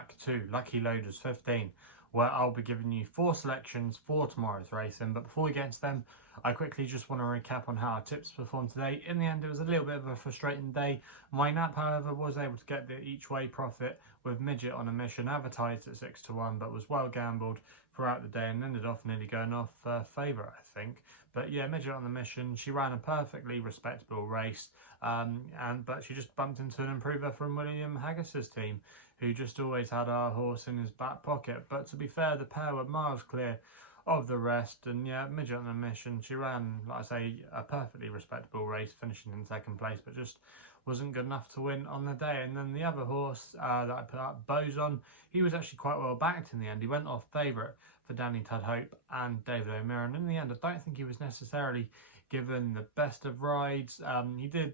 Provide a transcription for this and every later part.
back to Lucky Loaders 15, where I'll be giving you 4 selections for tomorrow's racing. But before we get into them, I quickly just want to recap on how our tips performed today. In the end, it was a little bit of a frustrating day. My nap, however, was able to get the each way profit with Midget on a Mission, advertised at 6 to 1, but was well gambled throughout the day and ended off nearly going off favourite, I think. But yeah, Midget on the Mission, she ran a perfectly respectable race, but she just bumped into an improver from William Haggis's team, who just always had our horse in his back pocket. But to be fair, the pair were miles clear of the rest, and yeah, Midget on the Mission, she ran, like I say, a perfectly respectable race, finishing in 2nd place, but just wasn't good enough to win on the day. And then the other horse that I put up, Boson, he was actually quite well backed in the end. He went off favourite for Danny Tudhope and David O'Meara, and in the end I don't think he was necessarily given the best of rides. He did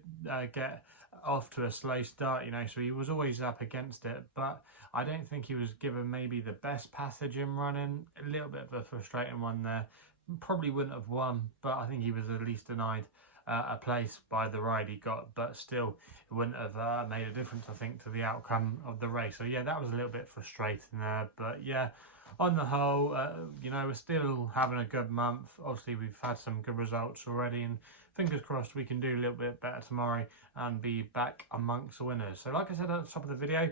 get off to a slow start, you know, so he was always up against it, but I don't think he was given maybe the best passage in running. A little bit of a frustrating one there. Probably wouldn't have won, but I think he was at least denied a place by the ride he got, but still it wouldn't have made a difference, I think, to the outcome of the race. So yeah, that was a little bit frustrating there, but yeah, on the whole, you know, we're still having a good month. Obviously we've had some good results already, and fingers crossed we can do a little bit better tomorrow and be back amongst the winners. So like I said at the top of the video,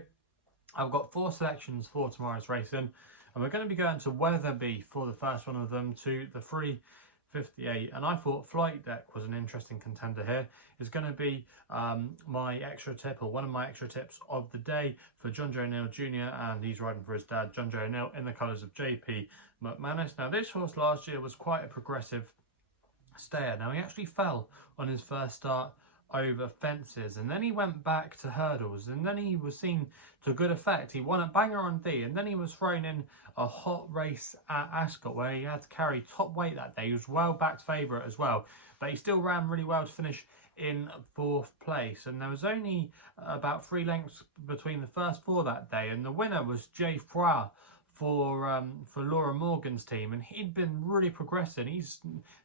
I've got 4 selections for tomorrow's racing, and we're going to be going to Wetherby for the first one of them, to the 358, and I thought Flight Deck was an interesting contender here. It's going to be my extra tip, or one of my extra tips of the day, for John Joe O'Neill Jr., and he's riding for his dad, John Joe O'Neill, in the colours of JP McManus. Now this horse last year was quite a progressive stayer. Now he actually fell on his first start over fences, and then he went back to hurdles, and then he was seen to good effect. He won at Bangor on D, and then he was thrown in a hot race at Ascot where he had to carry top weight that day. He was well backed favourite as well, but he still ran really well to finish in 4th place, and there was only about 3 lengths between the first 4 that day, and the winner was Jay Froir for Laura Morgan's team, and he'd been really progressing. He's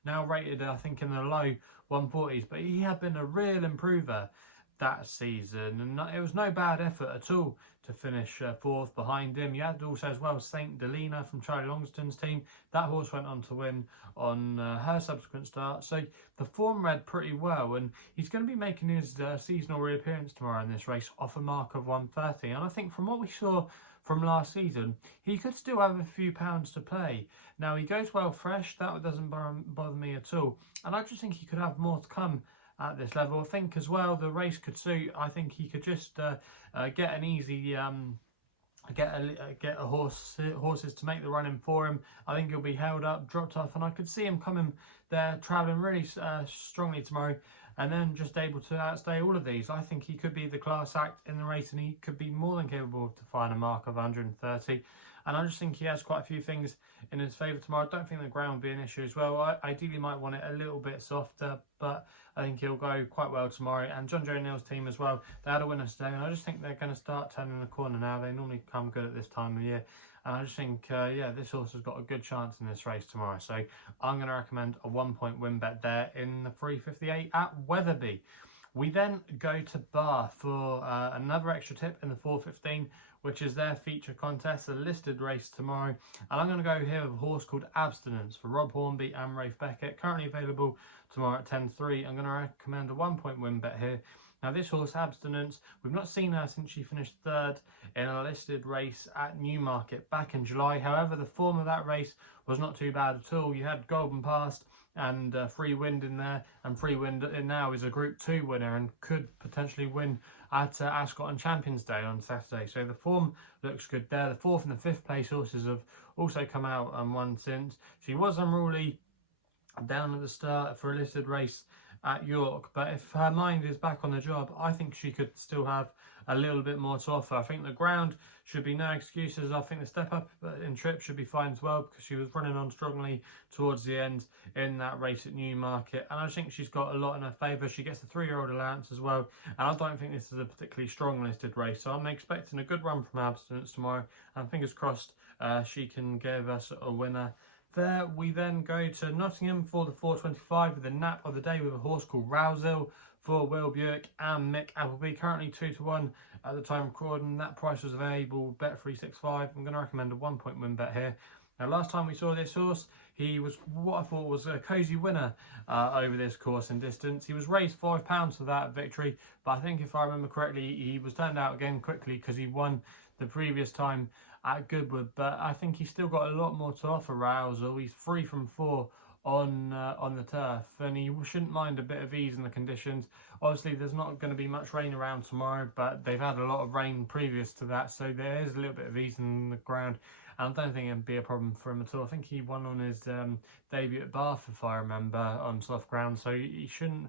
now rated, I think, in the low 140s, but he had been a real improver that season, and it was no bad effort at all to finish 4th behind him. You had also as well Saint Delina from Charlie Longston's team. That horse went on to win on her subsequent start, so the form read pretty well, and he's going to be making his seasonal reappearance tomorrow in this race off a mark of 130, and I think from what we saw from last season, he could still have a few pounds to play. Now he goes well fresh, that doesn't bother me at all, and I just think he could have more to come at this level. I think as well the race could suit. I think he could just get an easy get horses to make the running for him. I think he'll be held up, dropped off, and I could see him coming there travelling really strongly tomorrow, and then just able to outstay all of these. I think he could be the class act in the race, and he could be more than capable of defying a mark of 130. And I just think he has quite a few things in his favour tomorrow. I don't think the ground will be an issue as well. I ideally might want it a little bit softer, but I think he'll go quite well tomorrow. And John Joe O'Neill's team as well, they had a winner today, and I just think they're going to start turning the corner now. They normally come good at this time of year, and I just think, yeah, this horse has got a good chance in this race tomorrow. So I'm going to recommend a 1-point win bet there in the 358 at Wetherby. We then go to Bath for another extra tip in the 415, which is their feature contest, a listed race tomorrow. And I'm going to go here with a horse called Abstinence for Rob Hornby and Rafe Beckett, currently available tomorrow at 10.3. I'm going to recommend a 1-point win bet here. Now this horse, Abstinence, we've not seen her since she finished 3rd in a listed race at Newmarket back in July. However, the form of that race was not too bad at all. You had Golden Past and Free Wind in there, and Free Wind now is a Group 2 winner and could potentially win at Ascot on Champions Day on Saturday. So the form looks good there. The 4th and the 5th place horses have also come out and won since. She was unruly down at the start for a listed race at York, but if her mind is back on the job, I think she could still have a little bit more to offer. I think the ground should be no excuses. I think the step up in trip should be fine as well, because she was running on strongly towards the end in that race at Newmarket, and I think she's got a lot in her favour. She gets the 3-year-old allowance as well, and I don't think this is a particularly strong listed race, so I'm expecting a good run from Abstinence tomorrow, and fingers crossed she can give us a winner there. We then go to Nottingham for the 425 with the nap of the day with a horse called Raasel for Will Buick and Mick Appleby. Currently 2-1 at the time of recording. That price was available, Bet365. I'm going to recommend a 1-point win bet here. Now, last time we saw this horse, he was what I thought was a cosy winner over this course and distance. He was raised £5 for that victory, but I think if I remember correctly, he was turned out again quickly because he won the previous time at Goodwood. But I think he's still got a lot more to offer, Raasel. He's 3 from 4 on the turf, and he shouldn't mind a bit of ease in the conditions. Obviously, there's not going to be much rain around tomorrow, but they've had a lot of rain previous to that, so there is a little bit of ease in the ground. I don't think it'd be a problem for him at all. I think he won on his debut at Bath, if I remember, on soft ground, so he shouldn't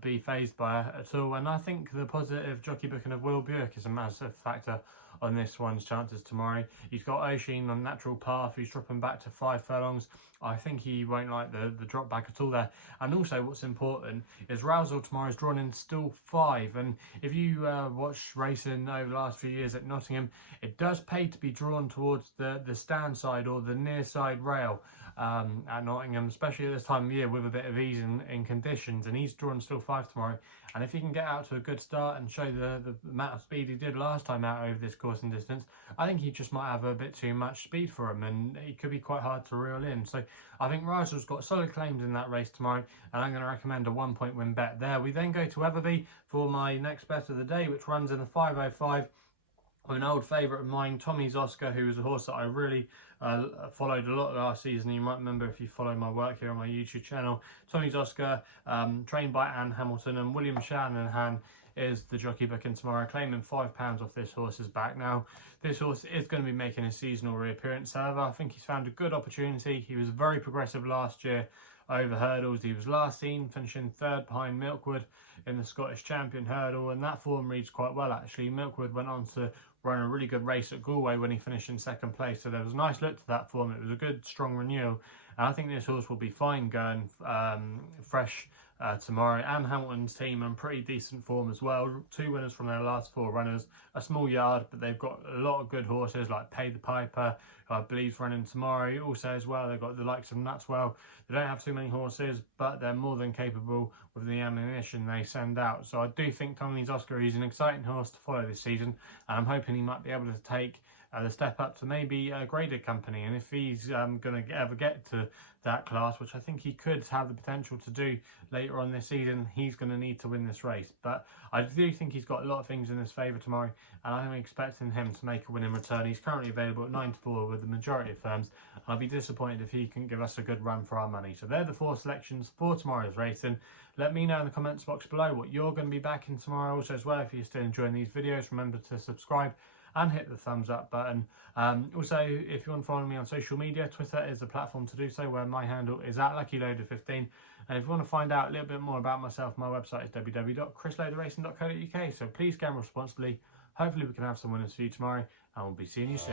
be fazed by it at all. And I think the positive jockey booking of Will Buick is a massive factor on this one's chances tomorrow. He's got Oisin on natural path, he's dropping back to 5 furlongs. I think he won't like the drop back at all there. And also what's important is Raasel tomorrow is drawn in still 5, and if you watch racing over the last few years at Nottingham, it does pay to be drawn towards the stand side or the near side rail at Nottingham, especially at this time of year with a bit of ease in conditions. And he's drawn still 5 tomorrow, and if he can get out to a good start and show the amount of speed he did last time out over this course and distance, I think he just might have a bit too much speed for him, and it could be quite hard to reel in. So I think Raasel's got solid claims in that race tomorrow, and I'm going to recommend a 1-point win bet there. We then go to Wetherby for my next bet of the day, which runs in the 505 with an old favourite of mine, Tommy's Oscar, who was a horse that I really followed a lot last season. You might remember if you follow my work here on my YouTube channel. Tommy's Oscar, trained by Anne Hamilton, and William Shanahan is the jockey booking tomorrow, claiming £5 off this horse's back. Now, this horse is going to be making a seasonal reappearance. However, I think he's found a good opportunity. He was very progressive last year over hurdles. He was last seen finishing 3rd behind Milkwood in the Scottish Champion hurdle, and that form reads quite well actually. Milkwood went on to run a really good race at Galway when he finished in 2nd place, so there was a nice look to that form. It was a good strong renewal, and I think this horse will be fine going fresh tomorrow. Anne Hamilton's team in pretty decent form as well. 2 winners from their last 4 runners. A small yard, but they've got a lot of good horses like Pay the Piper, who I believe is running tomorrow. Also as well, they've got the likes of Nutswell. They don't have too many horses, but they're more than capable with the ammunition they send out. So I do think Tommy's Oscar is an exciting horse to follow this season, and I'm hoping he might be able to take the step up to maybe a graded company. And if he's going to ever get to that class, which I think he could have the potential to do later on this season, he's going to need to win this race. But I do think he's got a lot of things in his favour tomorrow, and I'm expecting him to make a winning return. He's currently available at 9-4 with the majority of firms. I'll be disappointed if he can give us a good run for our money. So they're the 4 selections for tomorrow's racing. Let me know in the comments box below what you're going to be backing tomorrow. Also as well, if you're still enjoying these videos, remember to subscribe and hit the thumbs up button. Also, if you want to follow me on social media, Twitter is the platform to do so, where my handle is @LuckyLoader15. And if you want to find out a little bit more about myself, my website is www.chrisloaderracing.co.uk. So please gamble responsibly. Hopefully we can have some winners for you tomorrow, and we'll be seeing you soon.